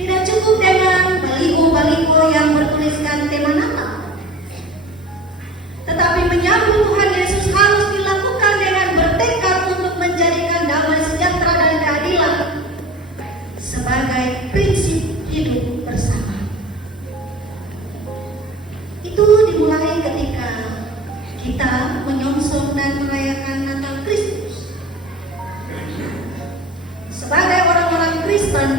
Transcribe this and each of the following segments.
Tidak cukup dengan baliho-baliho yang bertuliskan tema Natal, tetapi menyambut Tuhan Yesus harus dilakukan dengan bertekad untuk menjadikan damai sejahtera dan keadilan sebagai prinsip hidup bersama. Itu dimulai ketika kita menyongsong dan merayakan Natal Kristus. Sebagai orang-orang Kristen,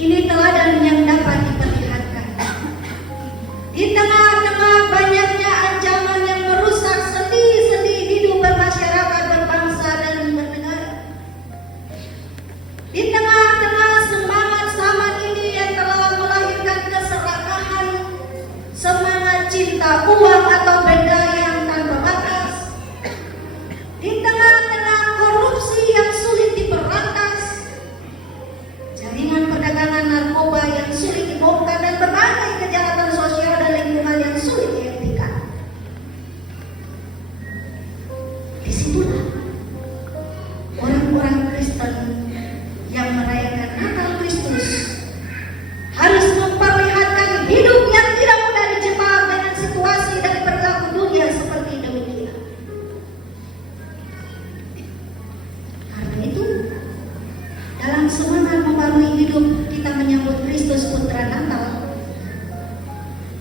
ini teladan yang dapat diperlihatkan. Di tengah-tengah banyaknya ancaman yang merusak sendi-sendi hidup bermasyarakat, berbangsa, dan bernegara. Di tengah-tengah semangat zaman ini yang telah melahirkan keserakahan, semangat cinta uang atau benda yang tanpa batas. Di tengah-tengah korupsi yang sulit diberantas, jaringan perdagangan narkoba yang sulit dibongkar, dan berbagai kejahatan sosial dan lingkungan yang sulit dihentikan. Disitulah orang-orang Kristen yang merayakan Natal Kristus harus memperlihatkan hidup yang tidak mudah dijebak dengan situasi dan perilaku dunia seperti demikian. Karena itu, dalam semangat membarui hidup kita menyambut Kristus Putra Natal,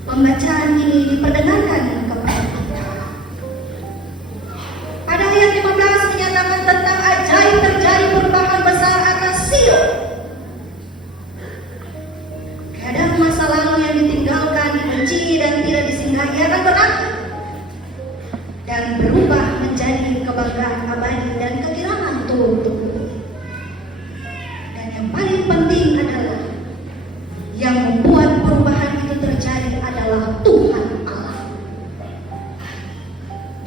pembacaan ini diperdengarkan kepada kita. Pada ayat 15 menyatakan tentang ajaib terjadi perubahan besar atas Sion. Keadaan masa lalu yang ditinggalkan, dibenci, dan tidak disinggahi akan berakhir dan berubah menjadi kebanggaan abadi dan kegirangan turun-temurun. Dan yang paling penting adalah yang membuat perubahan itu terjadi adalah Tuhan Allah.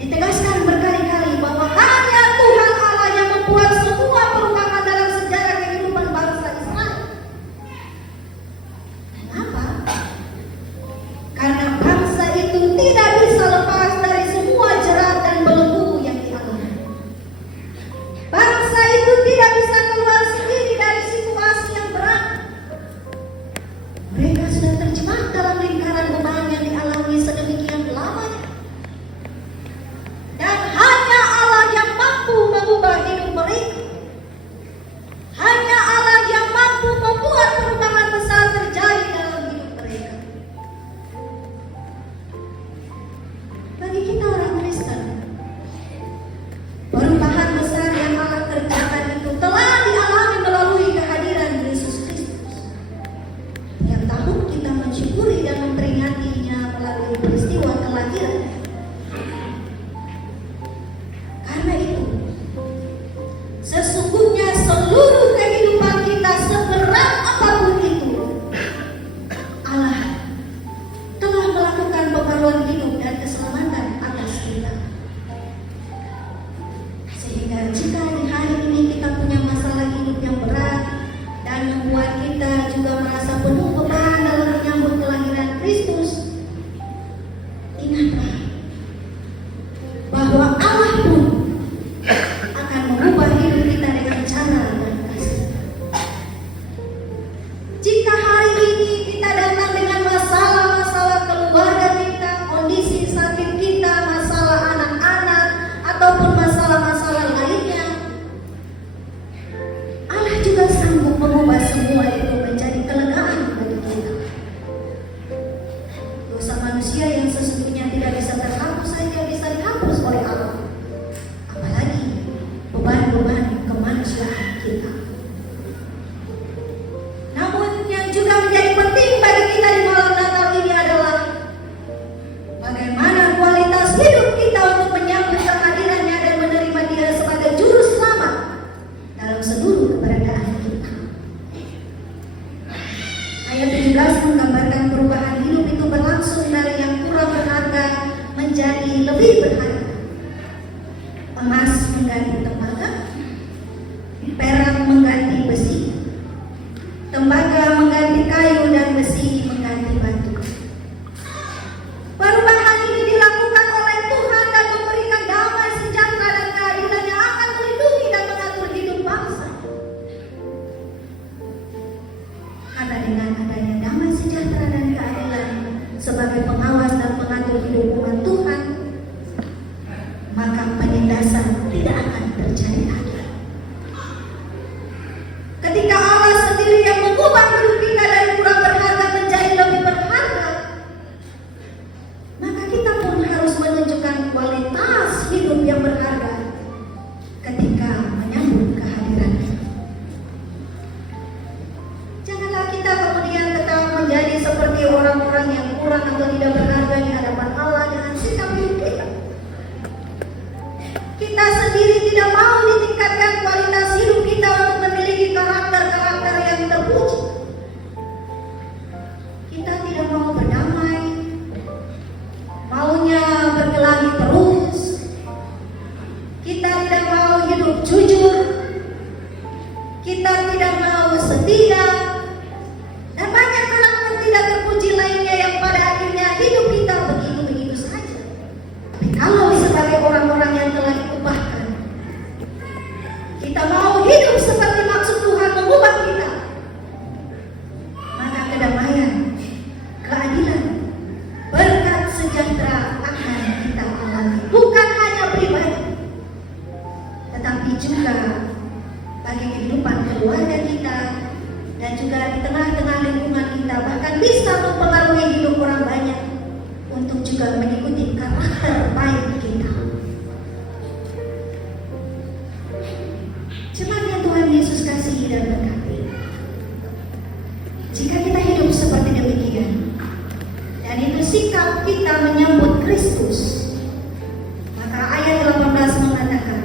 Ditegaskan berkali-kali bahwa hanya Tuhan Allah yang membuat semua perubahan dalam sejarah kehidupan bangsa Israel. Mengapa? Karena bangsa itu tidak bisa lepas dari semua jerat dan belenggu yang dialami. Bangsa itu tidak bisa keluar sendiri dari situasi yang berat. Mereka sudah terjebak dalam lingkaran beban yang dialami sedemikian lamanya. Dan hanya Allah yang mampu mengubah hidup mereka. Hanya Allah yang mampu membuat perubahan besar terjadi dalam hidup mereka. Bagi kita orang Kristen, perubahan besar yang Allah kerjakan itu telah dialami melalui kehadiran Yesus Kristus. Yang tahun kita mensyukuri dan memperingatinya melalui peristiwa kelahiran. Karena itu, sesungguhnya seluruh kehidupan kita seberat apapun itu, Allah telah melakukan pembaruan hidup dan keselamatan atas kita. Sehingga jika di hari ini kita punya masalah hidup yang berat dan membuat kita juga merasa penuh beban dalam menyambut kelahiran Kristus, ingatlah bahwa Allah pun akan mengubah hidup kita dengan cara dan kasih. Jika hari ini kita datang dengan masalah-masalah keluarga kita, kondisi sakit kita, masalah anak-anak, ataupun masalah-masalah lainnya, Allah juga sanggup mengubah semua itu menjadi kelegaan bagi kita. Dosa manusia yang sesungguhnya tidak bisa terhapus saja bisa dihapus oleh Allah. Apalagi beban-beban kemanusiaan kita. Namun yang juga menjadi penting bagi kita di malam Natal ini adalah bagaimana kualitas hidup kita untuk menyambut kehadirannya dan menerima Dia sebagai juru selamat dalam seluruh keberadaan kita. Ayat 17 menggambarkan perubahan hidup itu berlangsung dari yang kurang berharga menjadi lebih berharga. Emas mengganti tembaga, perak mengganti besi, tembaga mengganti kayu, dan besi mengganti batu. Perubahan ini dilakukan oleh Tuhan dan memberikan damai sejahtera dan keadilan yang akan melindungi dan mengatur hidup bangsa. dengan adanya damai sejahtera dan keadilan sebagai pengawas dan pengatur hidup umat Tuhan, maka penindasan tidak akan terjadi lagi. Ketika Allah sendiri yang mengubah hidup kita dari kurang berharga menjadi lebih berharga, maka kita pun harus menunjukkan kualitas hidup yang berharga ketika menyambut kehadirannya. Janganlah kita kemudian tetap menjadi seperti orang-orang yang kurang atau tidak berharga di hadapan Allah dengan sikap hidup kita. Kita sendiri tidak mau ditingkatkan kualitas hidup kita untuk memiliki karakter-karakter yang terpuji. Kita tidak mau berdamai, maunya berkelahi terus. Kita tidak mau hidup jujur. Kita tidak mau setia. Dan banyak karakter tidak terpuji lainnya yang pada akhirnya hidup kita begitu-begitu saja. Tapi kalau sebagai orang-orang yang telah diubahkan, kita mau hidup seperti maksud Tuhan mengubah kita, maka kedamaian, keadilan, berkat sejahtera akan kita alami. Bukan hanya pribadi, tetapi juga bagi kehidupan keluarga kita dan juga di tengah-tengah lingkungan kita, bahkan bisa mempengaruhi hidup orang banyak untuk juga mengikuti karakter baik kita. Jemaat yang Tuhan Yesus kasihi dan berkati, jika kita hidup seperti demikian dan itu sikap kita menyambut Kristus, maka ayat 18 mengatakan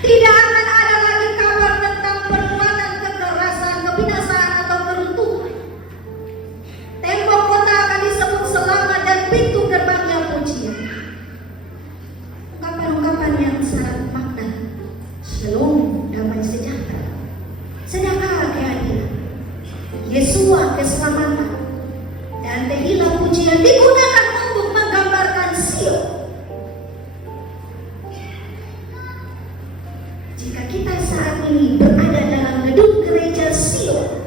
tidak akan ada lagi kabar tentang perbuatan kekerasan, kebinasaan atau keruntuhan. Tembok kota akan disebut selamat dan pintu gerbangnya pujian. Ungkapan-ungkapan yang syarat makna, shalom, damai sejahtera, sedekah keadilan, Yesua keselamatan, dan Tehillah pujian digunakan untuk menggambarkan Sion. Jika kita saat ini berada dalam gedung gereja Sion,